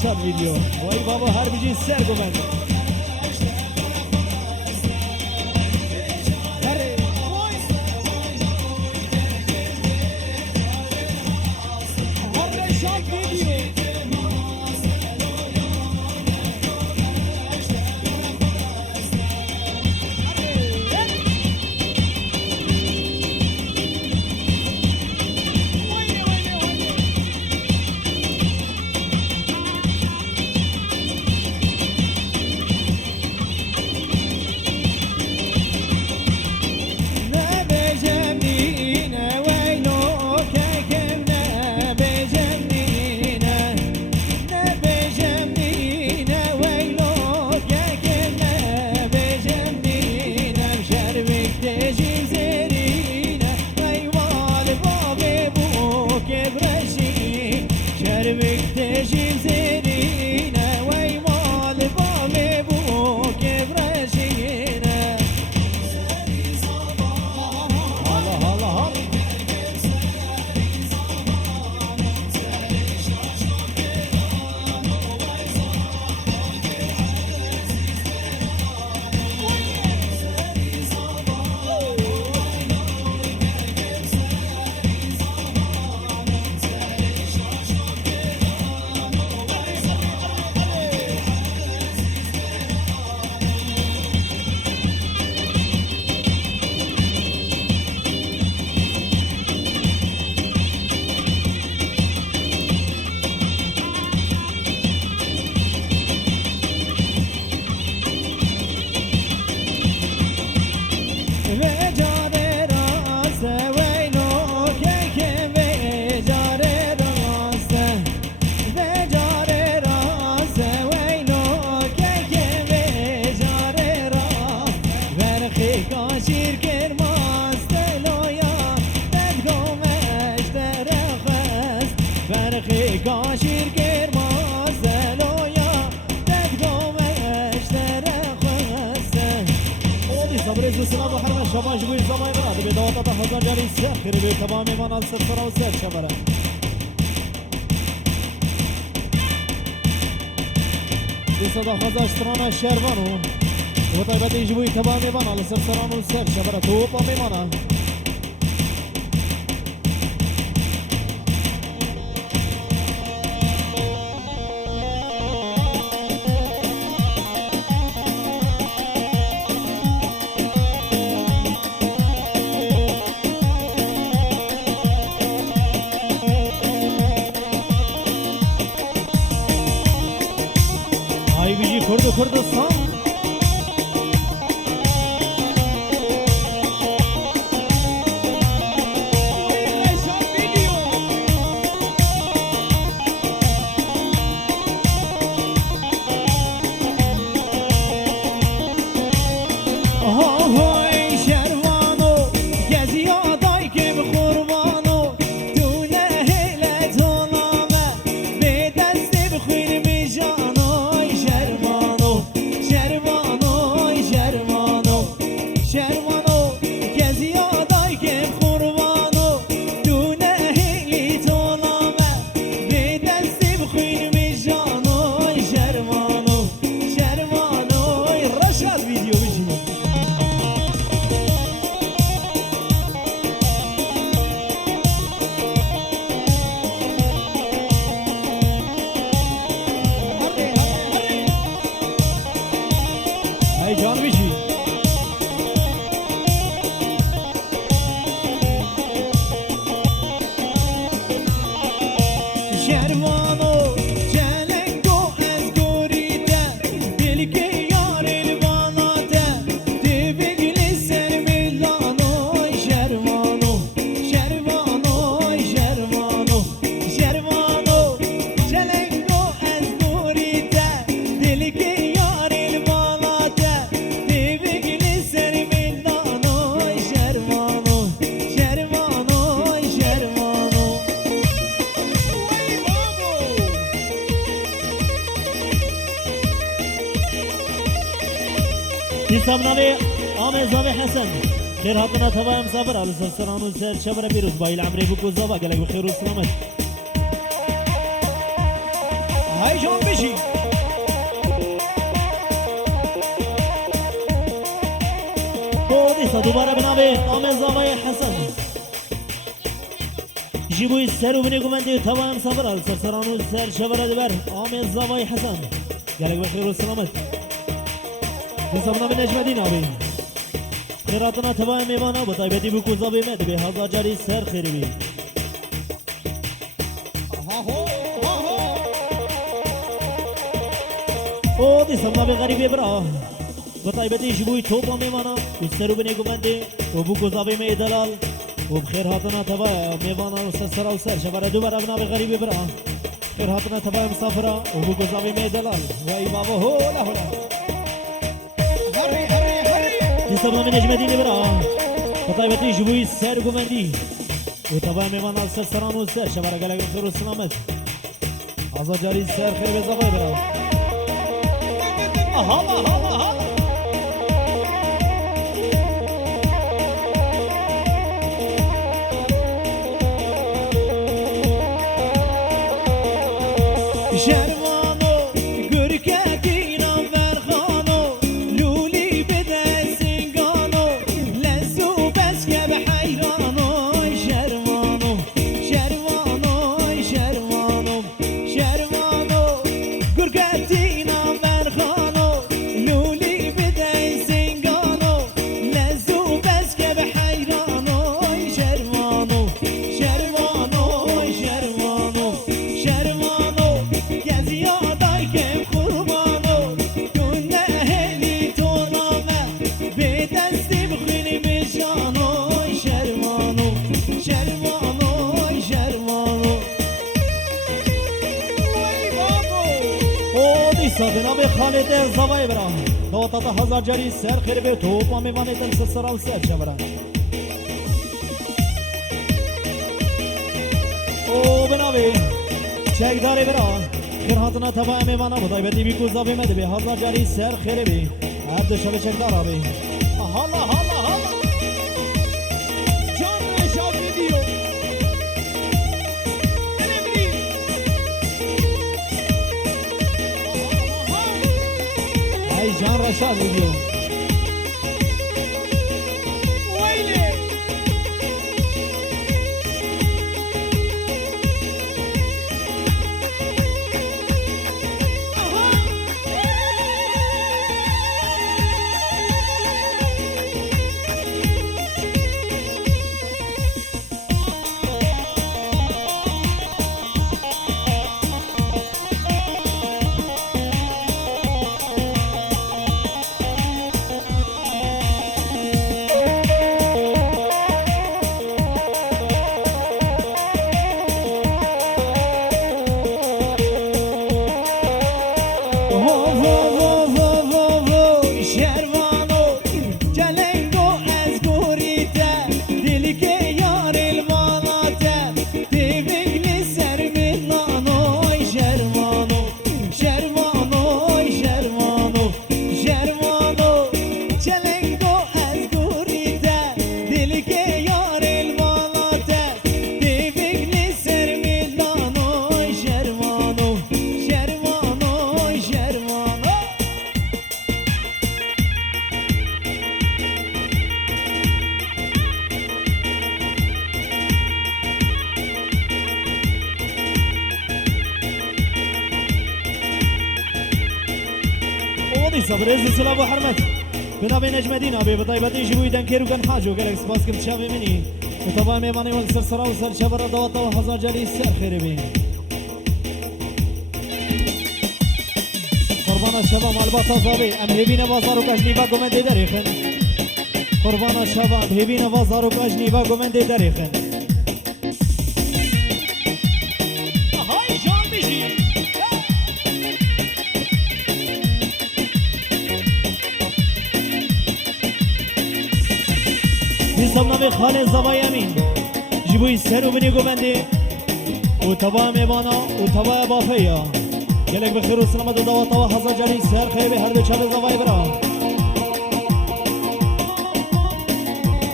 رشاد ویدیو وای بابا هر بیجی سر گومند شما جوی زمانی برات به دعوت هزار جاری سخیر به تمام ایمان سر سر و سر شبره صدا هزار اشتران شهروانو و طیبت جوی تمام ایمان سر سر و سر شبره تو با ایمان Kurdistan سامناني آمزاوي حسن خير هاتنا تبا مسافر على سرسران وسير شبر بيروز باي العمري بكو زابا قالك بخير وسلامت های جان بشی بودیسا دوباره بنابه آمز آقای حسن جیبوی سر و بینی گمنده تمام سفر سرسران و سر شورد بر آمز آقای حسن گلک بخیر و سلامت دیسا بنابه نجمدین آبی خیراتنا تمام میوانا با طایبتی بکوزا بیمد به هزا جاری سر خیری بی او دیسا بنابه غریبی برا با طایبتی جیبوی توپا میوانا و سر و بینی گمنده و بکوزا بیمه دلال و بخیر هاتنا تبا میوانا و سرسرا و سر شبر دوباره بنابه غریبی برا خیر هاتنا تبا مسافرا و بکوزا بیمه دلال و ای بابا هولا هولا دیسا بنابه نجمدینی برا با طایبتی جیبوی سر و گمندی و تبا میوانا و سرسران و سر شبر گلک خیر و سلامت آزا جاری سر خیر بزاقای برا هالا هالا هالا شروانو گرکتینا ورخانو لولی بده سنگانو لزو بس که به حیرانو شروانو شروانو شروانو شروانو گرکتینا ورخانو لولی بده سنگانو لزو بس که به حیرانو شروانو شروانو شروانو شروانو گزیادای که قربانو دونه هلی تو نامه به دستی بخونی بشانو شروانو شروانو شروانو وی بابو او دیسا بنابه خالد زوای برام دواتات هزار جاری سر خیلی به توپ و میوانه دل سرسرا و سر شبرم او بنابه چک داری برام خیر هاتنا تبا میوانا بودای بدی بی کوزا بیمده بی هزار جاری سر خیلی بی عبد شب چک دارا بی هالا هالا هالا جان رشاد ویدیو ای جان رشاد ویدیو برز سلام و حرمت بنابه نجمدین آبی بطایبتی جبوی دنکیرو کن حاجو گلک سپاس کم شاوی منی مطابع میمانی و سرسرا و سر شبر دوتا و هزار جاری سر خیری بین قربان شبا مالباتا زابی ام هیبین بازار و کجنی با گمنده دریخن قربان شبا ام هیبین بازار و کجنی با گمنده دریخن آهای جان بیشی نام خالد زوای امین جبوی سر و بنی گوبنده و تبا میوانا و تبا بافیا گلک بخیر و سلامت و دواتا و حضا جاری سر خیبه هر دو چل زوای برا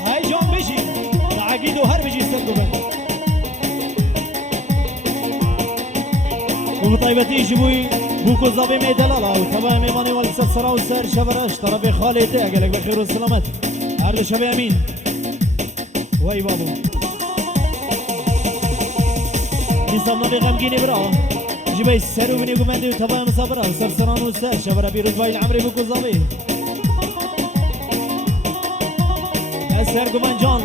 های جان بشی عقید و هر بشی سر گوبنده وبطيبتي جبوي بوكو زابي ميدلالا وتبع ميماني والسر سرا وسر شبرش طرف خالته قالك بخير والسلامات عرض شبي امين واي بابو نظامنا بغمگيني برا جبي السر وبني قمندي وتبع مصابرة وسر سران وسر شبرا بيروز باي العمري بوكو زابي السر قمان جان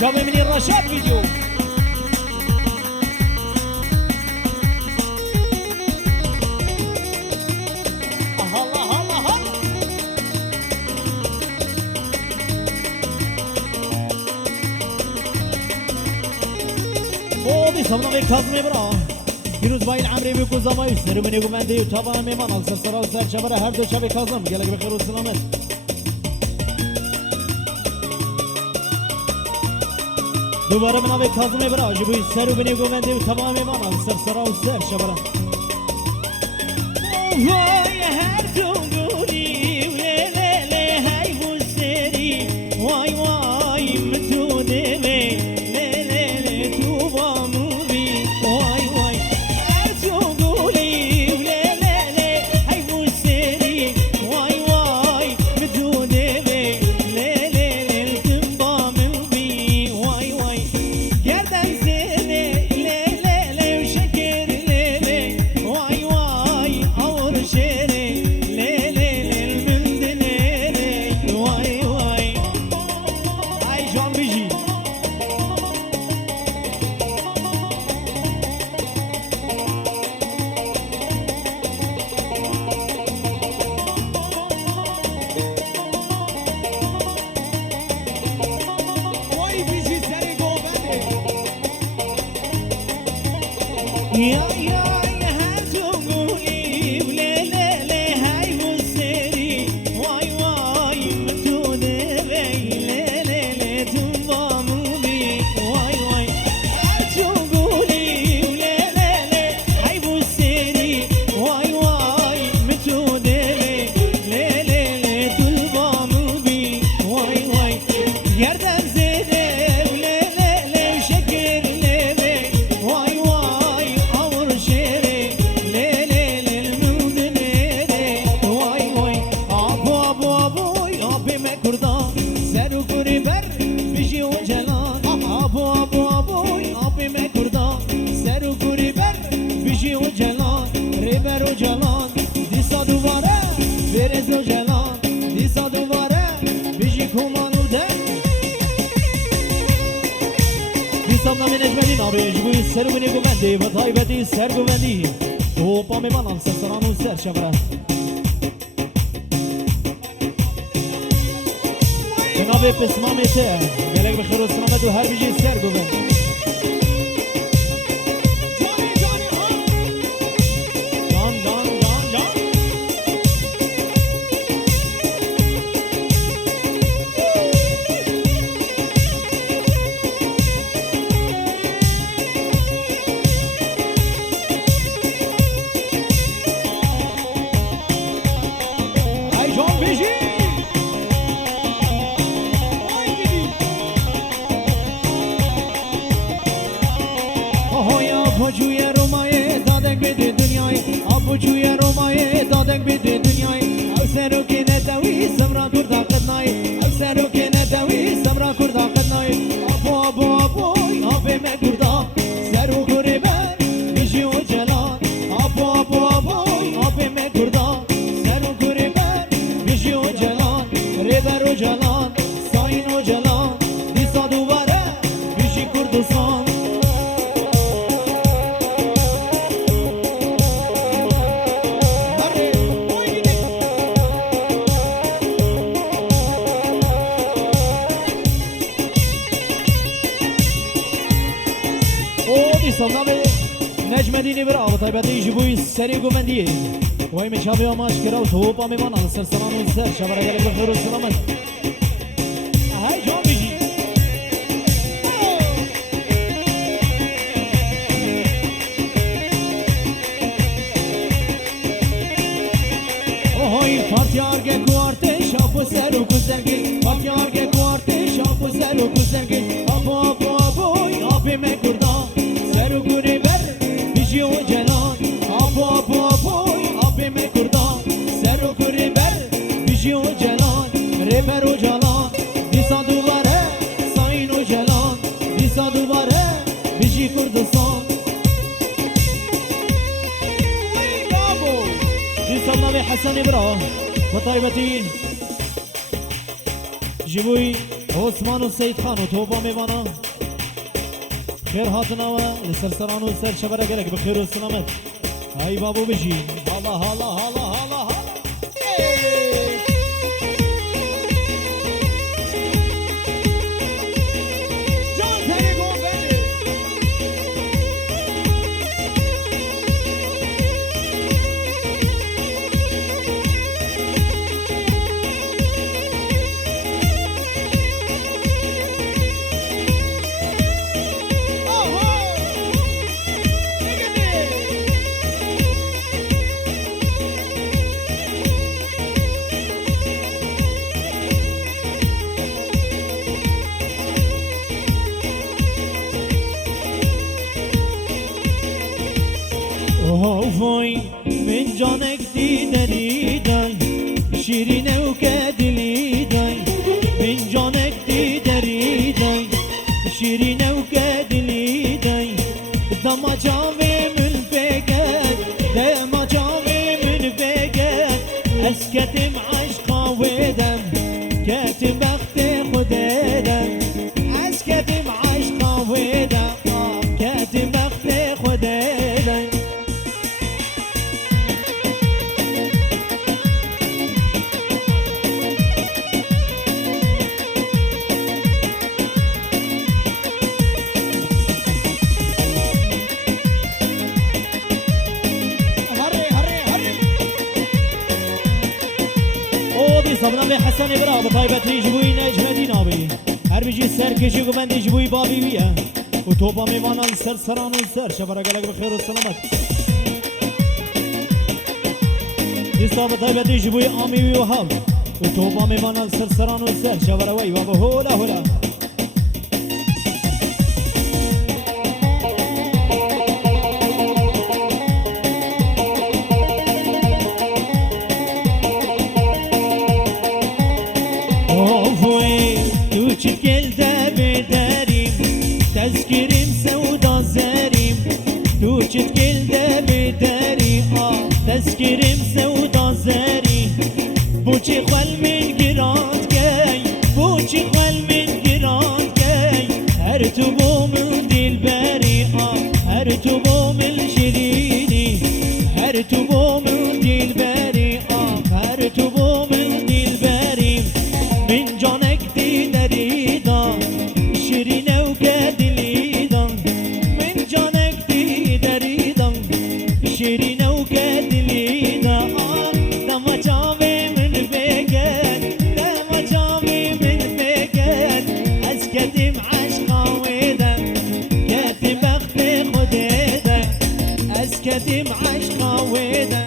شامي من الرشاد فيديو الله الله بودي صبنا بك كاظمي برا فيروز باي العمري بيكو زماي سرمني قمندي وطبعا ميمان السرسرة وسر شبرا هر دو شبي كاظم قالك بخير والسلامات دوباره منابع کاظم برا جبوی سر و بنی گومنده و تمام ایمان سر سرا و سر شبرا وای هر تو گوری و لیلی های و سری وای وای متو دیوی لیلی تو بامو بی وای وای هر تو گوری و لیلی های و سری وای وای متو دیوی لیلی تو بامو بی وای وای گردن زیره لیلی و شکر لیلی وای وای اور شیره لیلی من دلیلی وای وای ای جان بیجی وای بیجی سری گوبنده یا یا هر تو گویی و لیلی های و سری وای وای متو دیوی لیلی تو بامو بی وای وای هر تو گویی و لیلی های و سری وای وای متو دیوی لیلی تو بامو بی وای وای گردن زیره و لیلی شکر لیلی وای وای اور شیره لیلی من دلیلی وای وای آبو آبو آبوی آبی مکردان سر و گوری بر بیجی و جلان آبو آبو آبوی آبی مکردان سر و گوری بر بیجی و جلان ریبر و جلان دیسا دوباره برز و جلان دیسا دوباره بیجی کمان و ده دیسا نامی نجمدی نابی جبوی سر و بینی گومندی و طایبتی سر گومندی و پامی منان سرسران و سر شبره جناب پسمامی ته گلک بخیر و سلامت و هر بیجی سر گومند جان جان جان جان ای جان بیجی آبجوی رومای دادک بده دنیای آبجوی رومای دادک بده دنیای او سرو که ندوی سمرا کردا قدنای او سرو که ندوی سمرا کردا قدنای آبو آبو آبوی آبی مکردا سرو گوری بر بیجی و جلان آبو آبو آبوی آبی مکردا سرو گوری بر بیجی و جلان ریبر و جلان ساین و جلان دیسا دوباره بیجی کردستان صبنا به نجم دینی برا و طیبتی جبوی سری گومندیه وای مشابه آماش کرا و توپا میمان على سر سلام و سر شبره گره بخیر و سلامت های جان بیجی اوهای پارتیارگه کوارته شاپ و سر و کسرگی پارتیارگه کوارته شاپ و سر و کسرگی آبو آبو آبوی آبی مکردان سر و گوری بر بیجی و جلان آبو آبو آبوی آبی مکردان سر و گوری بر بیجی و جلان ریپر و جلان دیسا دوباره ساین و جلان دیسا دوباره بیجی کردستان دیسا نامی حسن برا و طیبتی جبوی عثمان و سید خان و توبا میوانا خیر هاتنا و لسرسران و سر شبره گرک بخیر و سلامت های بابو بجی حالا حالا حالا حالا حالا جان تگه گون بده وای من جانک دیدریدای شیرینه و که دلیدای من جانک دیدریدای شیرینه و که دلیدای دما جاوی من بگد دما جاوی من بگد از کتم عشقا ویدم کتم بخت خوددم از کتم عشقا ویدم کتم بخت خوددم صبنا به حسن برا و طیبتی جبوی نجم دینابی هر بیجی سر کشی گمندی جبوی بابی بیه و توبا میمانان سر سران و سر شبره گلک بخیر و سلامت دیستا به طیبتی جبوی آمی و هم و توبا میمانان سر سران و سر شبره وی و هولا هولا تذكرم سودا زاريم توجد كل بداري تذكرم سودا زاري بوچي خل من جرات جاي بوچي خل من جرات جاي هرتبو من دل باري هرتبو من شريني هرتبو من دل باري هرتبو من دل باري من جانك دي دريدا شيرينه وكادليدا من جانك دي دريدا شيرينه وكادليدا دما جامي من بيجان دما جامي من بيجان اسكتم عشقا ويدا كاتم بخت خديدا اسكتم عشقا ويدا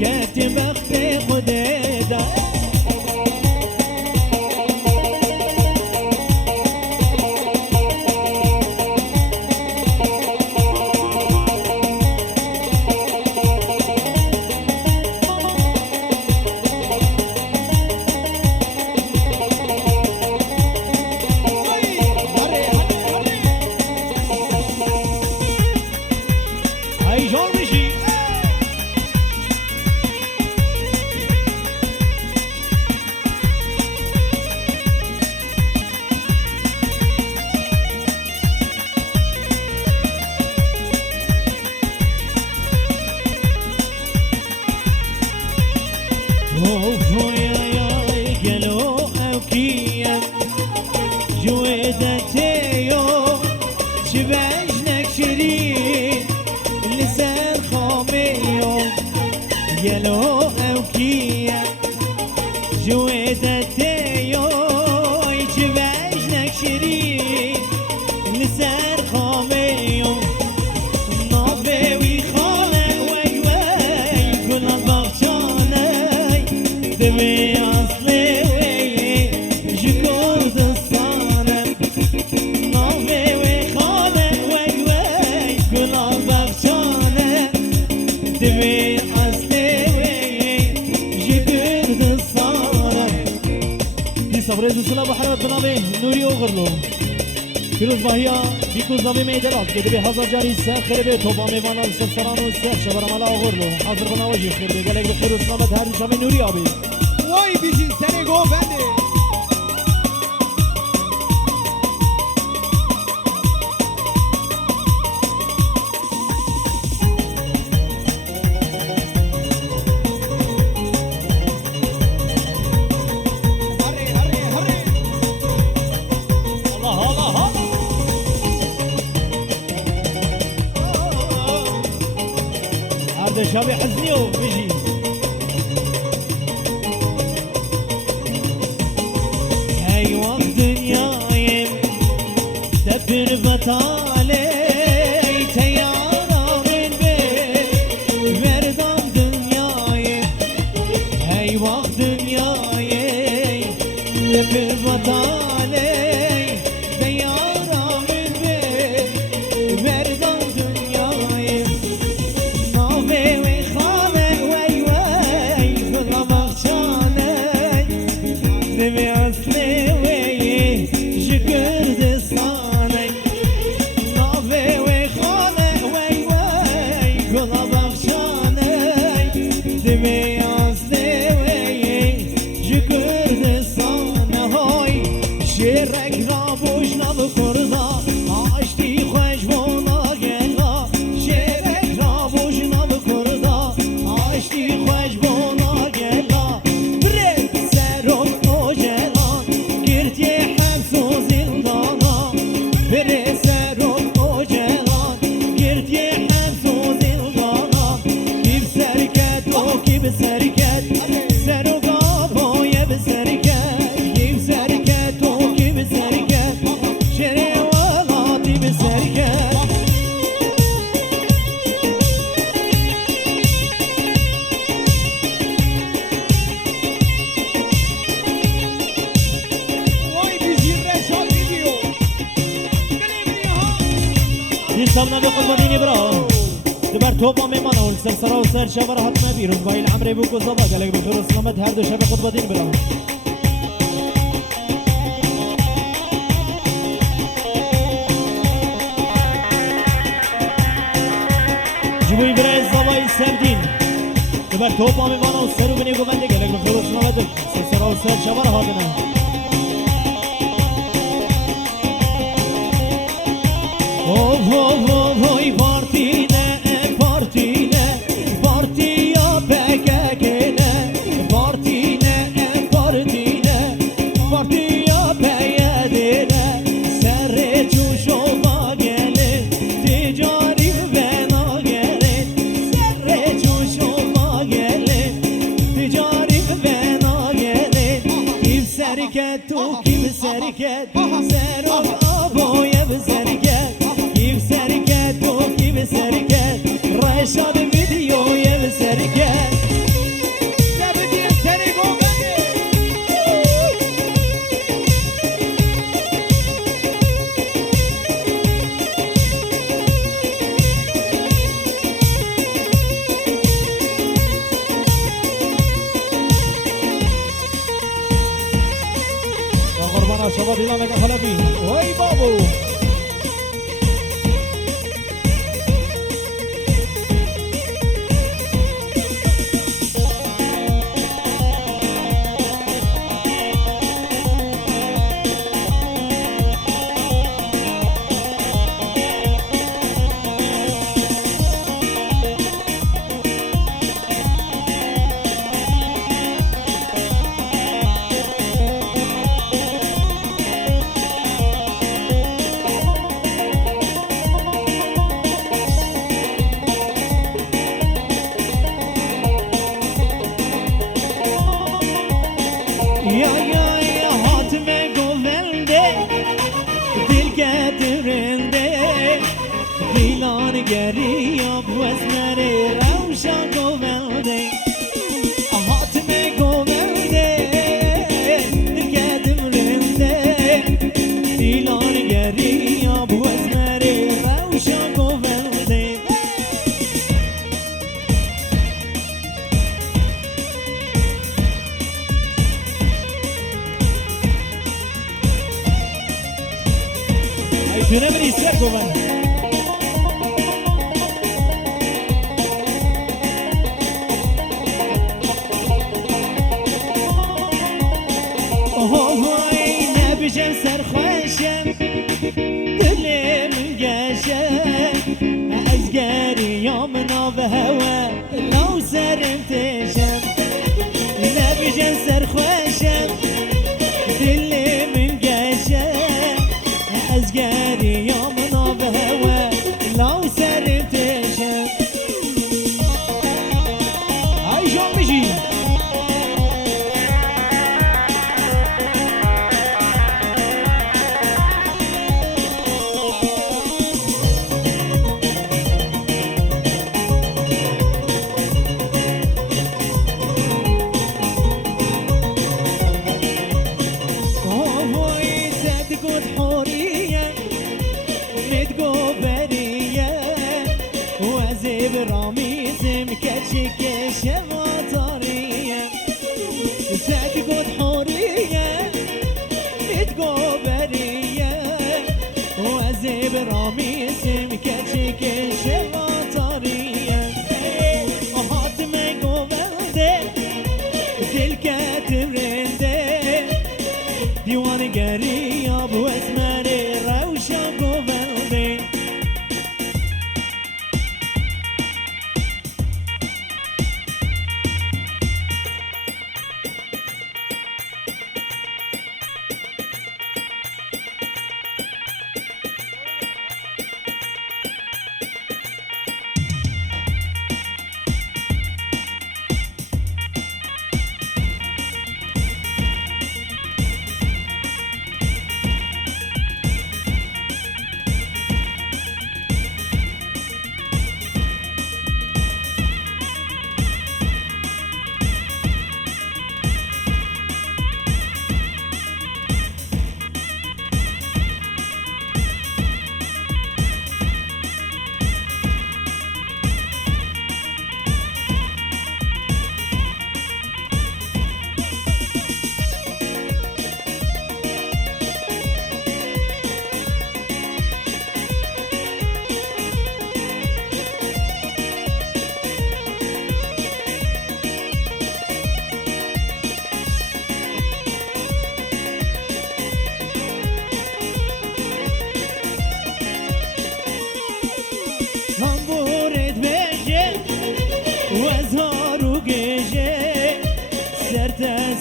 كاتم بخت خديدا جويدتي يوم شبعجنك شريك سر خامیون نابه وی خاله وی وی گلا باغچانه دوی اصلی وی جکردستانه نابه وی خاله وی وی گلا باغچانه دوی اصلی وی جکردستانه دی صبرید وصلا بحرات بنامه نوری اوغرلو پیروز باهیا بیکوز نامی میدرات که به هزار جاری سر خربه توبا میوانان سرسران و سر شبرم علا آغرلو حاضر بناوجی خربه گلک بخیر و سلامت هر شام نوری آبی وای بیشین سری گو بنده شابي حزنيو بيجي هاي وقت دنياي دبر بطالي تيارة من بيت مردم دنياي هاي وقت دنياي دبر بطالي تيارة من بيت مردم دنياي نابه وی خاله وی وی گلا باغچانه دوی اصلی وی جکردستانه نابه وی خاله وی وی گلا باغچانه دوی اصلی وی جکردستانه های شیرک را بوشنا بکردا آشتی خوش بونا گلا شیرک را بوشنا بکردا آشتی خوش بونا گلا برد سرم او جلان گردی حبس و زندانا برد سرم او جلان گردی حبس و زندانا کی بسرکت و کی بسرکت سر و گابای بسرکت کی بسرکت و کی بسرکت شری ولاتی بسرکت وای بیشین رشاد ویدیو بلی بلی ها نیستم نبی قلبانینی برا دبر توبا میمانه و سرسرا و سر شبر حتما بیرون بایی العمره بو گذابا گلک بخیر و سلامت هر دو شب قلبانین برا جبوی برای زبای سردین دبر توبا میمانه و سر و بنی گوونده گلک بخیر و سلامت سرسرا و سر شبر حتما Oy partine partine partiya pekekene partine partine partiya peyedene serre çuşova gelin ticari bena gelin serre çuşova gelin ticari bena gelin kim serket tu kim serket serum aboye serket Kim serket دیلان گری آب وزنر روشان گوونده حاتم گوونده درگدم رنده دیلان گری آب وزنر روشان گوونده ای تونه بری سر گوونده نبجم سرخوشم دلم گشم از گریام ناب هوا لو سرم تشم نبجم سرخوشم دلم گشم از گریام ناب هوا لو سرم تشم ای جان بجی براميزم كاتشك شماطرية تقود حورية متقو برية وزي براميزم كاتشك شماطرية وحاتم قوبلده دل كاتم رنده ديوان قرية بواسماني روشا قوبلده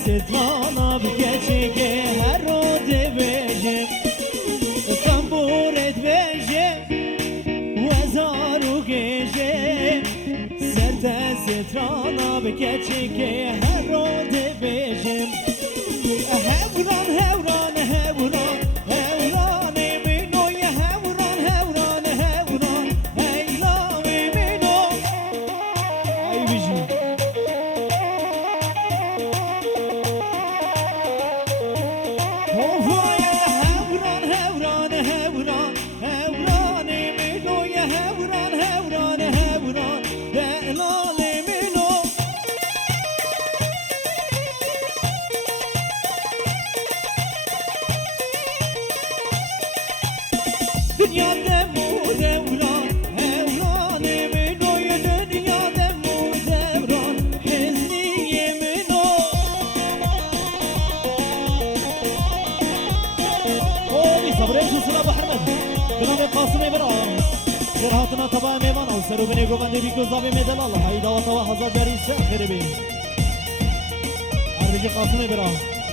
ستلانا بکچه که هر رو دبیجه تنبورت بیجه وزارو گیجه سرت ستلانا بکچه که هر رو دبیجه هوران هوران هوران هوران منوی هوران هوران هوران هیلامی منو ای بیجی دنیا دمو دوران هوران منوی دنیا دمو دوران حزنی منو اوی صبرین تو سلام حرمت بنام قاسم برام سرهاتنا طبع میوان و سرو بنی گوبنده بی گذابی میدل الله ایدا و طوا هزار جاری سخر بی عربی قاسم برام هوران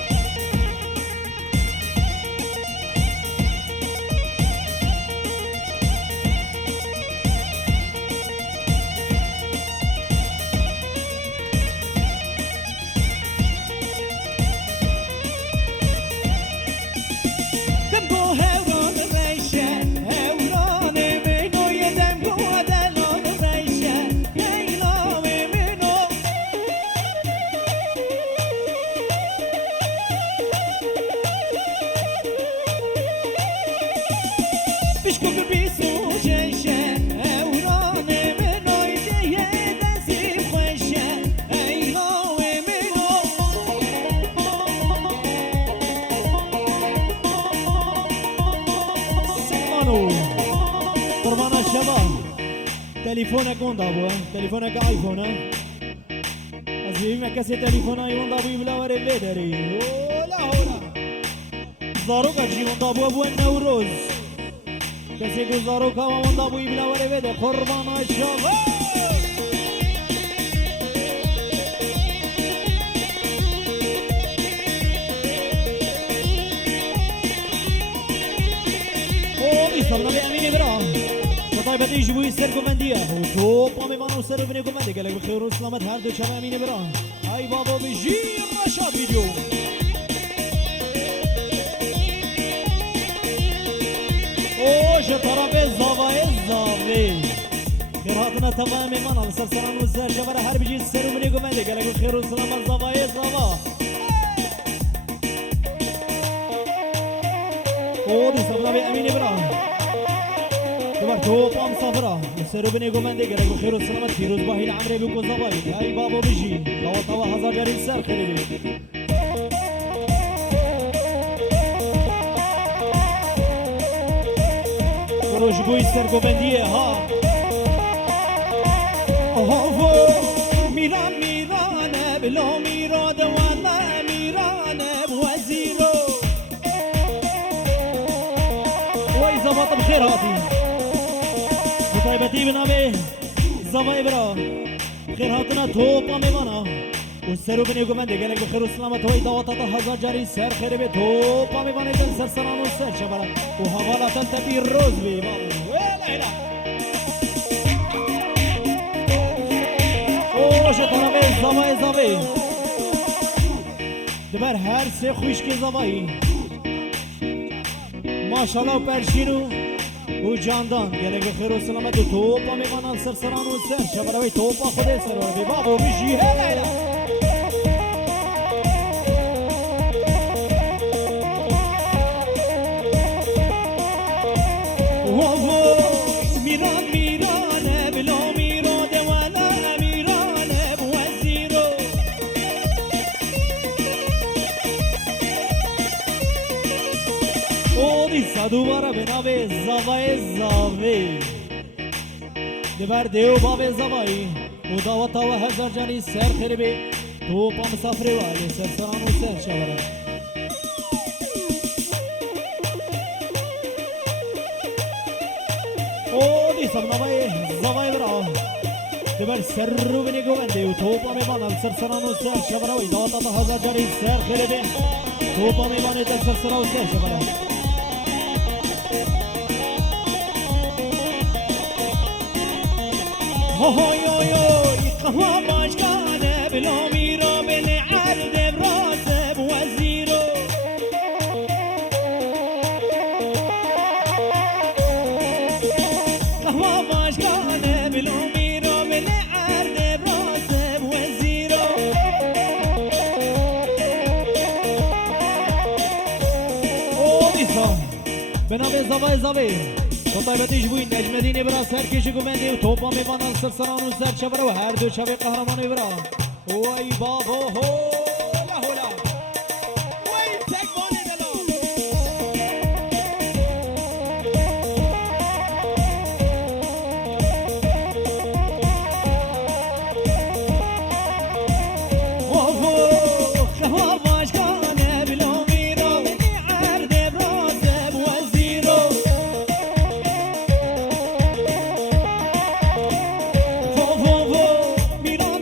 میوانا شبا تليفونك وين ضابو تليفونك ايفون از این کسی تليفون ايفون ضابو بلا وري بدري هولا هولا زاروكا جيون ضابو ابو النوروز کسی کو زاروكا وان ضابو بلا وري بده قربان الشباب صرنا بأمين إبراهيم وطيبة يجيبوا يسرقوا مندية وتوبا ميمانا وسرقوا بنيكم مندية قالك بخير وسلامة هردو شباب أمين إبراهيم هاي بابا بيجي رشاد فيديو اوش طرف الزاوية خير هاتنا تبا ميمانا مسرسران وسر شباب هر بيجي يسرقوا بنيكم مندية قالك بخير وسلامة الزاوية ودي صرنا بأمين إبراهيم توبا مسافرة يسرو بني قمندي قالك بخير والسلامة فيروز باهي العمري بيكو زبايد هاي بابا بيجي لو طوا هزار جاري سر خليلي فروش بو يسر قمندية ها ميران ميران بلو ميراد وانا ميران بوزيرو وي زباط بخير هاتي طيبتي بنابه زواي برا خير هاتنا توبا ميمانا والسرو بني قمندي قالك بخير والسلامة هوي دواتا هزار جاري سر خير بي توبا ميمانا دل سر سران والسر شبرا وحوالا تلتبي الروز بي بابو ويلا اوش طرابي زواي دبر هر سه خوش که زواي ماشالله پرشینو و جاندان گلگ خیر و سلامت و توپا میمانن سرسران و سر شبروی توپا خود سر و بی بابا بیشی لیلا میران میرانه بلا میراده ولا میرانه بوزیرو اودی صدوباره بنابه زاوی دبر دیو باب زاوی و دعوت و هزار جانی سر خربی توپا مسافری والی سر سران و سر شبره اودی سبنامه زاوی برا دبر سر رو بینی گوینده و توپا میبانن سر سران و سر شبره و دعوت و هزار جانی سر خربی توپا میبانه در سر سران و سر شبره هوی قهوه باشگانه بلا میرا بین عرد براز بوزیرو قهوه باشگانه بلا میرا بین عرد براز بوزیرو او دیسا بنابه زاوی طيبتيش بوين نجم ديني برا سر كيش قمندي وتوبا ميوانا سرسران وسر شبرا وهر دو شبه قهرمان برا وي بابو هولا هولا وي تكبوني دلو قهوة باشگانه بلا میرا عرد براز بوزیرو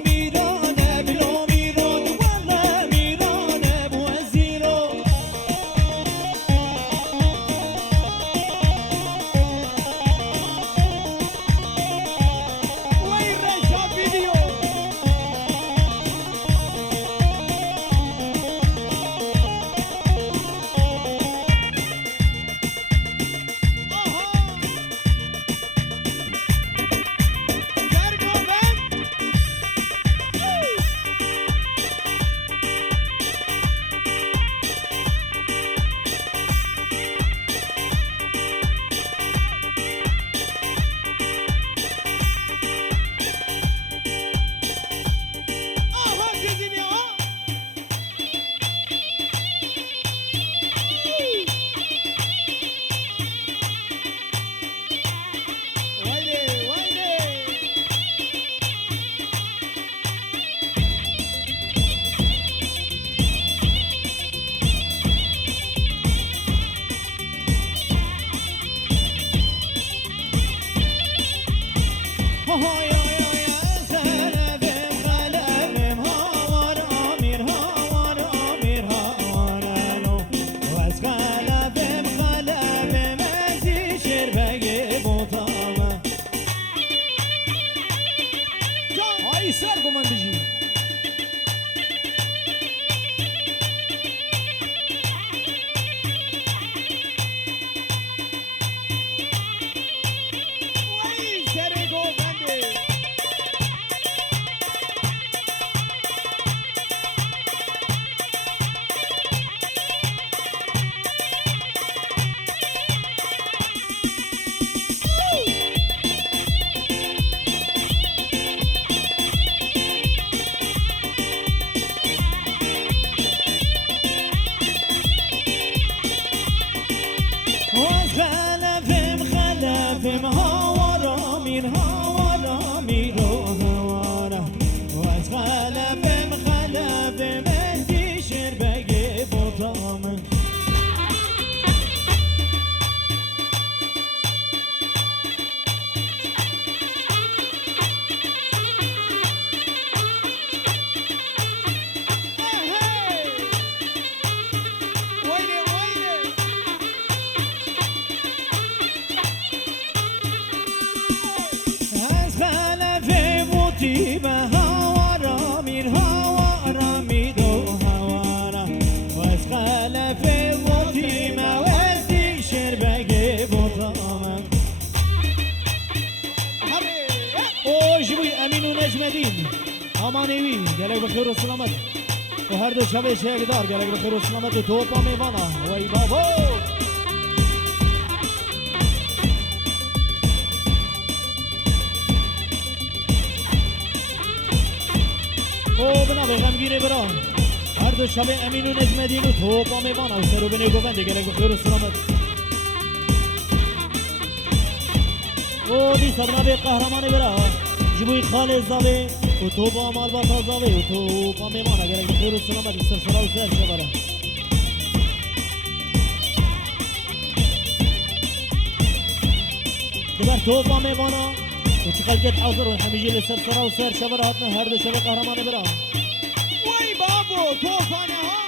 میران بلا میران امانوی گلک بخیر و سلامت و هر دو شب شهردار گلک بخیر و سلامت و توپا میوانا وای بابا او بنا به غمگینه برا هر دو شب امین و نجمدین و توپا میوانا و سرو بینه گوونده گلک بخیر و سلامت او دی سبنا به قهرمانی برا جبوی خالص زاوی و تو با مال با تازاوی و تو با میمان اگر بخیر و سلامت سرسرا و سر شبره دبر تو با میمانا و چقدر گت حاضر و همیجی لسرسرا و سر شبره هاتنا هر دو شب قهرمانی برا وای بابو توفانه ها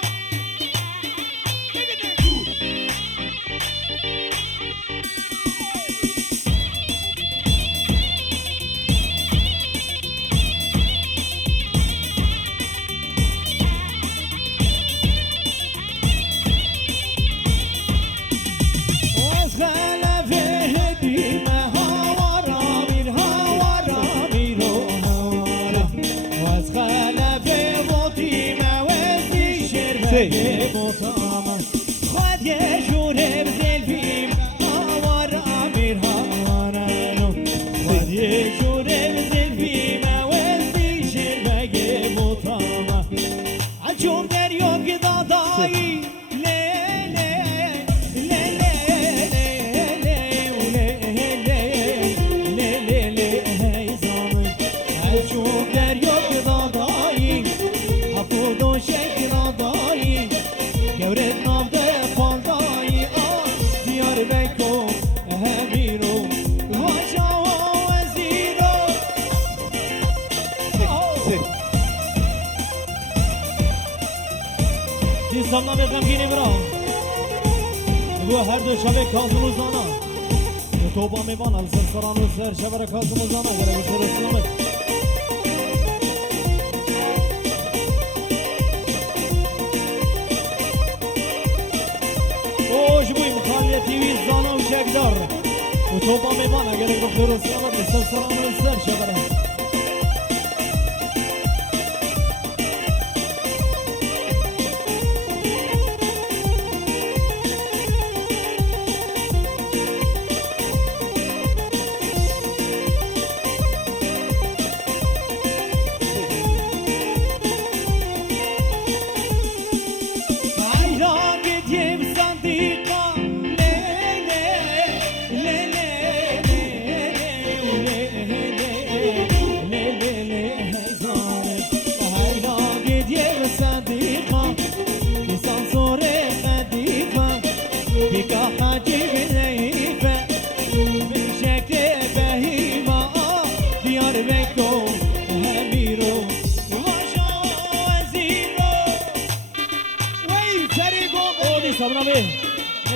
خود یه جوره بزلفیم آوار آمیر هاوارانو خود یه جوره بزلفیم اوزی شربگه بوتاما عجوم دریا گدادایی سامنا به غمگینی برا و هر دو شب کازم و زانا و توبا میبانم سرسران و سر شبر کازم و زانا گره بخیر و سلامت او جبوی مخالی تیوی زانا و شکدار و توبا میبانم گره بخیر و سلامت سرسران و سر شبره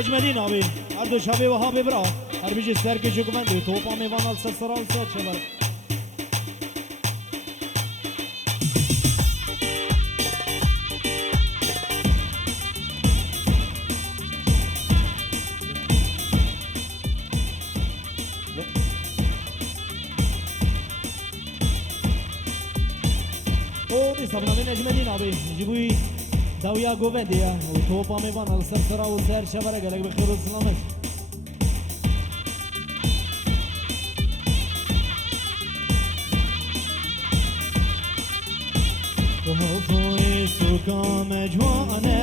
نجمدین آبی هر دو شبه و ها ببرا هر بیجی سرکی جو گمنده توپا میوان آل سر و سر چبر او دی سبنامه نجمدین آبی جبوی داویا گوبنده یا و توپا میوان آل سر و سر چبر گلک بخیر و سلامش توفوی سکام جوانه